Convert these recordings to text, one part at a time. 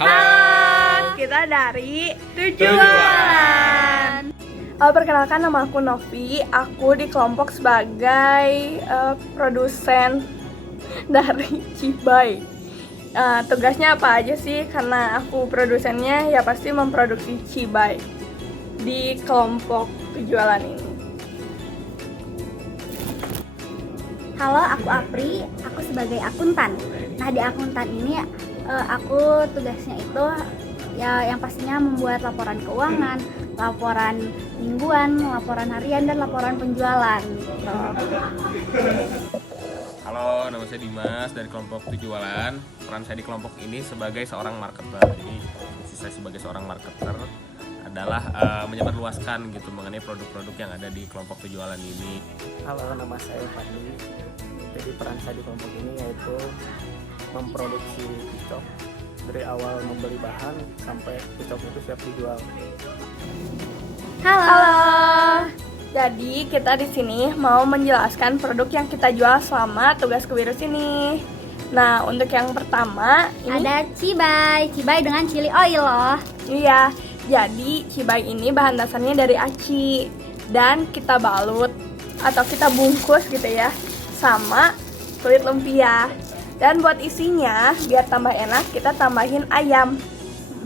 Halo, kita dari Tujuan. Perkenalkan, nama aku Novi. Aku di kelompok sebagai produsen dari Cibai. Tugasnya apa aja sih? Karena aku produsennya, ya pasti memproduksi Cibai di kelompok penjualan ini. Halo, aku Apri, aku sebagai akuntan. Nah, di akuntan ini aku tugasnya itu ya yang pastinya membuat laporan keuangan, laporan mingguan, laporan harian, dan laporan penjualan gitu. Halo, nama saya Dimas dari kelompok Tujuan. Peran saya di kelompok ini sebagai seorang marketer. Jadi, saya sebagai seorang marketer adalah menyebarluaskan gitu mengenai produk-produk yang ada di kelompok Tujuan ini. Halo, nama saya Fadli. Jadi peran saya di kelompok ini yaitu memproduksi piscok dari awal membeli bahan sampai piscok itu siap dijual. Halo. Jadi kita di sini mau menjelaskan produk yang kita jual selama tugas kewirus ini. Nah, untuk yang pertama ini Ada Cibai dengan chili oil loh. iya. Jadi Cibai ini bahan dasarnya dari aci dan kita balut atau kita bungkus gitu ya sama kulit lumpia. Dan buat isinya biar tambah enak kita tambahin ayam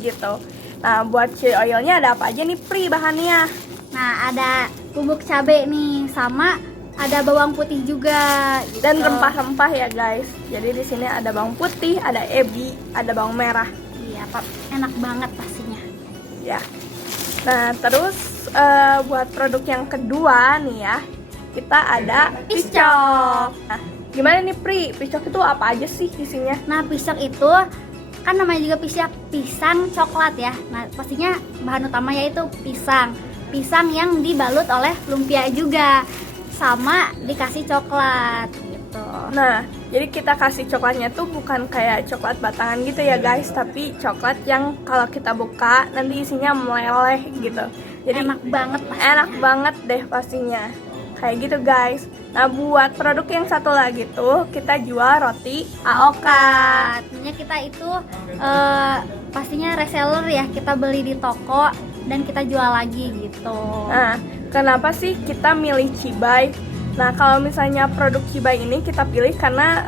gitu. Nah, buat chili oilnya ada apa aja nih Pri bahannya? Nah, ada bubuk cabai nih, sama ada bawang putih juga gitu. Dan rempah-rempah ya guys. Jadi di sini ada bawang putih, ada ebi, ada bawang merah. Iya, Pak. Enak banget pastinya. Ya. Nah, terus buat produk yang kedua nih ya, kita ada piscok. Nah, gimana nih Pri? Piscok itu apa aja sih isinya? Nah, pisang itu kan namanya juga pisang coklat ya. Nah, pastinya bahan utamanya itu pisang yang dibalut oleh lumpia juga, sama dikasih coklat gitu. Nah, jadi kita kasih coklatnya tuh bukan kayak coklat batangan gitu ya guys, tapi coklat yang kalau kita buka nanti isinya meleleh gitu. Jadi Enak banget pastinya. enak banget deh pastinya. Kayak gitu guys. Nah, buat produk yang satu lagi tuh kita jual roti AOK. Artinya kita itu pastinya reseller ya, kita beli di toko dan kita jual lagi gitu. Nah, kenapa sih kita milih Cibai? Nah, kalau misalnya produk Cibai ini kita pilih karena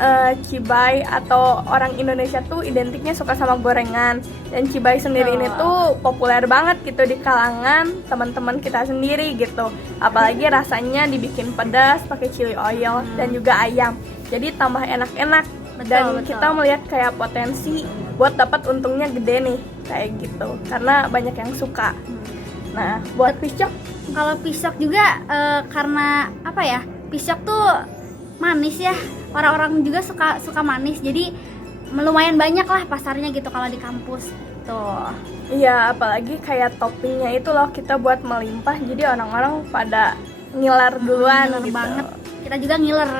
Cibai atau orang Indonesia tuh identiknya suka sama gorengan. Dan Cibai sendiri ini tuh populer banget gitu di kalangan teman-teman kita sendiri gitu. Apalagi rasanya dibikin pedas pakai chili oil dan juga ayam. Jadi tambah enak-enak. Dan Betul. kita melihat kayak potensi buat dapat untungnya gede nih kayak gitu. Karena banyak yang suka. Nah, buat piscok Kalau pisang juga karena apa ya? Pisang tuh manis ya. Orang-orang juga suka manis. Jadi lumayan banyak lah pasarnya gitu kalau di kampus. Tuh. iya, apalagi kayak toppingnya itu loh kita buat melimpah, jadi orang-orang pada ngiler duluan Ngiler gitu. banget. Kita juga ngiler.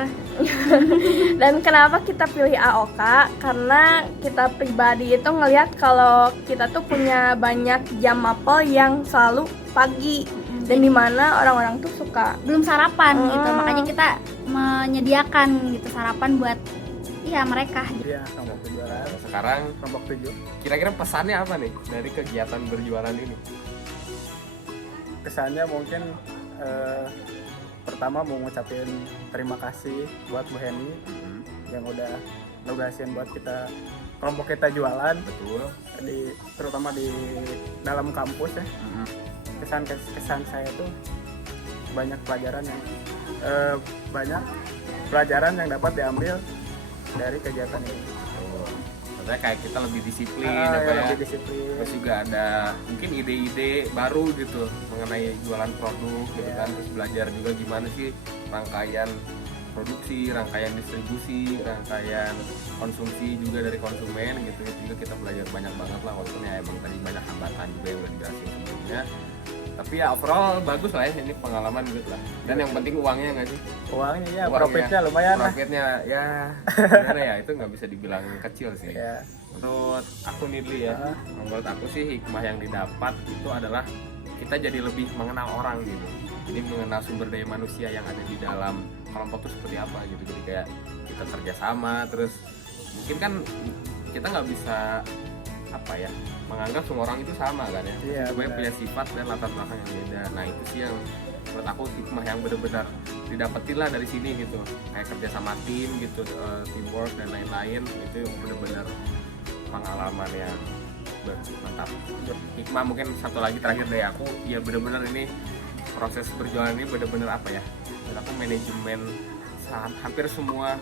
Dan kenapa kita pilih AOK? Karena kita pribadi itu ngelihat kalau kita tuh punya banyak jam mapel yang selalu pagi dan dimana orang-orang tuh suka Belum sarapan gitu. Makanya kita menyediakan gitu sarapan buat mereka. Iya, kelompok penjualan. Sekarang Kelompok tujuh. kira-kira pesannya apa nih dari kegiatan berjualan ini? Kesannya mungkin pertama mau ngucapin terima kasih buat Bu Heni yang udah nugasin buat kita kelompok kita jualan Betul. terutama di dalam kampus ya. Kesan saya tuh banyak pelajaran yang dapat diambil dari kegiatan ini. Maksudnya kayak kita lebih disiplin Lebih disiplin. Terus juga ada mungkin ide-ide baru gitu mengenai jualan produk gitu kan. Terus belajar juga gimana sih rangkaian produksi, rangkaian distribusi, rangkaian konsumsi juga dari konsumen gitu. Itu juga kita belajar banyak banget lah, walaupun ya emang tadi banyak hambatan juga yang udah dijelasin sebelumnya. Tapi ya overall bagus lah ya, ini pengalaman gitu lah. Dan yang penting uangnya nggak sih? Uangnya ya, Uangnya, profitnya lumayan lah. Profitnya ya gimana ya, itu nggak bisa dibilang kecil sih. Ya. Menurut aku nih Li ya, menurut aku sih hikmah yang didapat itu adalah kita jadi lebih mengenal orang gitu. Jadi mengenal sumber daya manusia yang ada di dalam kelompok itu seperti apa gitu. Jadi kayak kita kerjasama, terus mungkin kan kita nggak bisa apa ya, menganggap semua orang itu sama kan ya. Iya, Semuanya benar. punya sifat dan latar belakang yang beda. Nah itu sih yang menurut aku hikmah yang benar-benar didapetin lah dari sini gitu, kayak kerja sama tim gitu, teamwork dan lain-lain, itu benar-benar pengalaman yang mantap. Hikmah mungkin satu lagi terakhir dari aku, ya benar-benar ini proses berjualan ini benar-benar apa ya, menurut aku manajemen hampir semua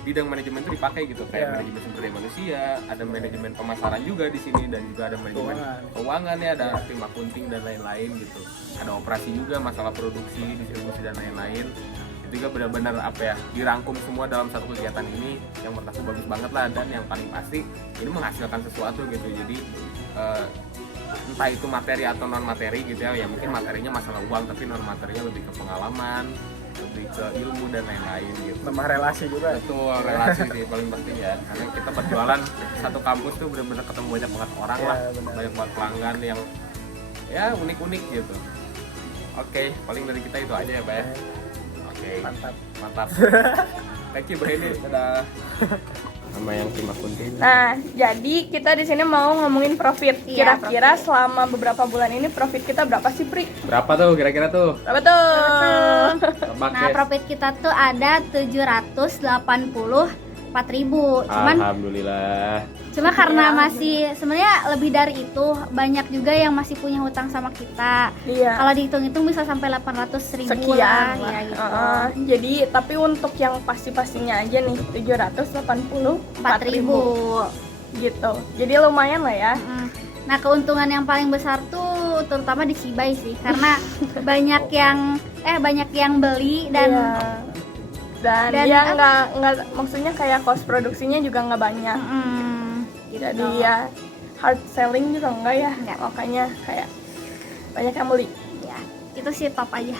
bidang manajemen itu dipakai gitu, kayak Iya. manajemen sumber daya manusia, ada manajemen pemasaran juga di sini, dan juga ada manajemen keuangan ya, ada tim accounting dan lain-lain gitu, ada operasi juga, masalah produksi, distribusi dan lain-lain. Itu juga benar-benar apa ya, dirangkum semua dalam satu kegiatan ini yang menurut aku bagus banget lah, dan yang paling pasti ini menghasilkan sesuatu gitu. Jadi entah itu materi atau non materi gitu ya mungkin materinya masalah uang, tapi non materinya lebih ke pengalaman, lebih ke ilmu dan lain-lain gitu. Nambah relasi juga. Betul, relasi sih paling penting ya, karena kita berjualan satu kampus tuh benar-benar ketemu banyak banget orang Ya, lah, benar. banyak banget pelanggan yang ya unik-unik gitu. Oke, paling dari kita itu aja ya Pak ya. Oke, Mantap. mantap. Thank you Mbak ini, dadah. Sama yang tim akunting. Nah, jadi kita di sini mau ngomongin profit. Iya, Kira-kira selama beberapa bulan ini profit kita berapa sih, Pri? Berapa tuh kira-kira tuh? Berapa tuh? Tebak Nah, ya. profit kita tuh ada 784.000. Cuma karena Iya. masih sebenarnya lebih dari itu, banyak juga yang masih punya hutang sama kita. Iya. Kalau dihitung-hitung bisa sampai 800.000 Sekian lah, lah. ya gitu. Jadi tapi untuk yang pasti-pastinya aja nih 784.000 gitu. Jadi lumayan lah ya. Mm. Nah, keuntungan yang paling besar tuh terutama di Cibai sih, karena banyak yang beli dan dan Dan ya apa? nggak maksudnya kayak cost produksinya juga nggak banyak. gitu. Jadi ya hard selling juga enggak ya. Nggak. Makanya kayak banyak yang beli. Ya, itu sih top aja.